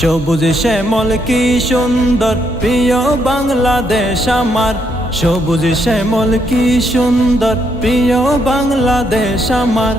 সবুজ শ্যামল কি সুন্দর প্রিয় বাংলাদেশ আমার, সবুজ শ্যামল কি সুন্দর প্রিয় বাংলাদেশ আমার।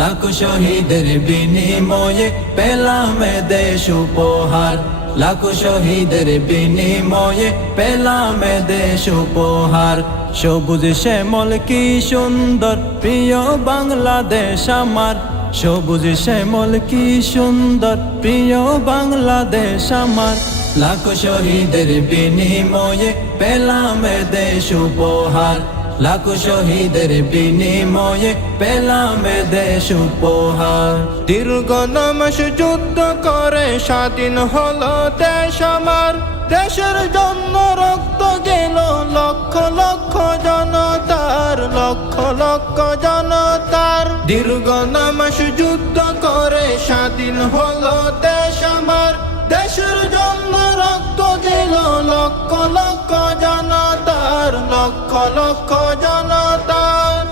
লাখো শহীদের বিনিময়ে পেলাম এ দেশ উপহার, লাখো শহীদের বিনিময়ে পেলাম এ দেশ উপহার। সবুজ শ্যামল কি সুন্দর প্রিয় বাংলাদেশ আমার, সবুজ শ্যামল কি সুন্দর প্রিয় বাংলাদেশ আমার। লাখো শহীদের বিনিময়ে পেলাম এ দেশ উপহার, লাখো শহীদের বিনিময়ে পেলাম এ দেশ উপহার। দীর্ঘ 9 মাস যুদ্ধ করে স্বাধীন হলো দেশ আমার, দেশের জন্য রক্ত গেল লক্ষ লক্ষ জনতার, লক্ষ লক্ষ জনতার। দীর্ঘ 9 মাস যুদ্ধ করে স্বাধীন হলো দেশ আমার, দেশের জন্য রক্ত গেল লক্ষ লক্ষ জনতার, লক্ষ লক্ষ জনতার।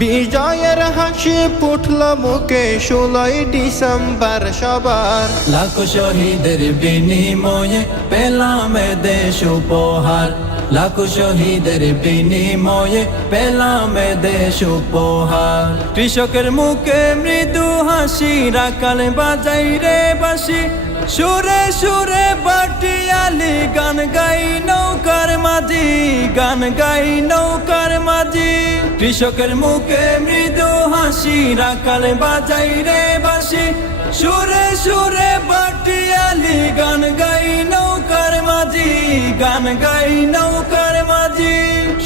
বিজয়ের হাসি ফুটল মুখে 16 ডিসেম্বর সবার। লাখো শহীদের বিনিময়ে পেলাম এ দেশ উপহার, লাখো শহীদের বিনিময়ে পেলাম এ দেশ উপহার। কৃষকের মুখে মৃদু হাসি, রাখাল বাজাই রে বাঁশি, সুরে সুরে বাটিয়ালি গান গাই নৌকার মাঝি, গান গাই নৌকার মাঝি। কৃষকের মুখে মৃদু হাসি, রাখাল বাজাই রে বাঁশি, সুরে সুরে বাটিয়ালি গান গাই নৌকার মাঝি, গান গাই নৌকার মাঝি।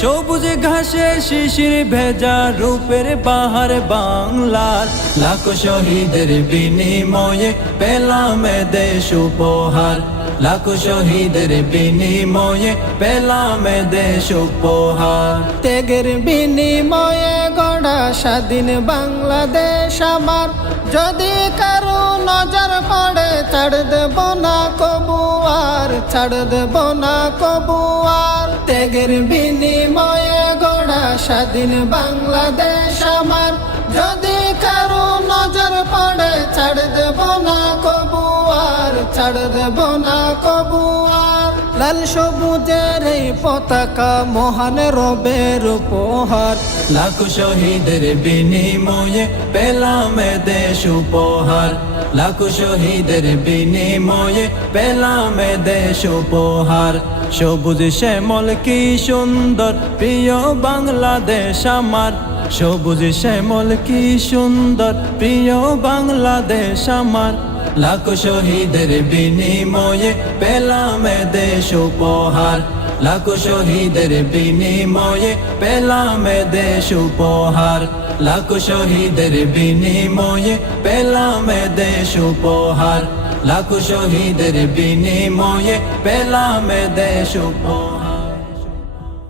সবুজ ঘাসে শিশির ভেজা রূপের বাহার বাংলার, লাখো শহীদের বিনিময়ে পেলাম এ দেশ উপহার, লাখো শহীদের বিনিময়ে পেলাম এ দেশ উপহার। ত্যাগের বিনিময়ে গড়া স্বাধীন বাংলাদেশ আমার, যদি কারো নজর পড়ে ছাড় দেব না কবু আর, ছাড় দেব না কবু আর। ত্যাগের বিনিময়ে গড়া স্বাধীন বাংলাদেশ আমার, যদি কারো নজর পড়ে ছাড় দেব না কবু আর, ছাড় দেব না কবু আর। লাল সবুজের এই পতাকা মহান রবের উপহার, লাখো শহীদের বিনিময়ে পেলাম এ দেশ উপহার, লাখো শহীদের বিনিময়ে পেলাম এ দেশ উপহার। সবুজ শ্যামল কি সুন্দর প্রিয় বাংলাদেশ আমার, সবুজ শ্যামল কি সুন্দর প্রিয় বাংলাদেশ আমার। লাখো শহীদের বিনিময়ে পেলাম এ দেশ উপহার, লাখো শহীদের বিনিময়ে পেলাম এ দেশ উপহার, লাখো শহীদের বিনিময়ে পেলাম এ দেশ উপহার, লাখো শহীদের বিনিময়ে পেলাম এ দেশ উপহার।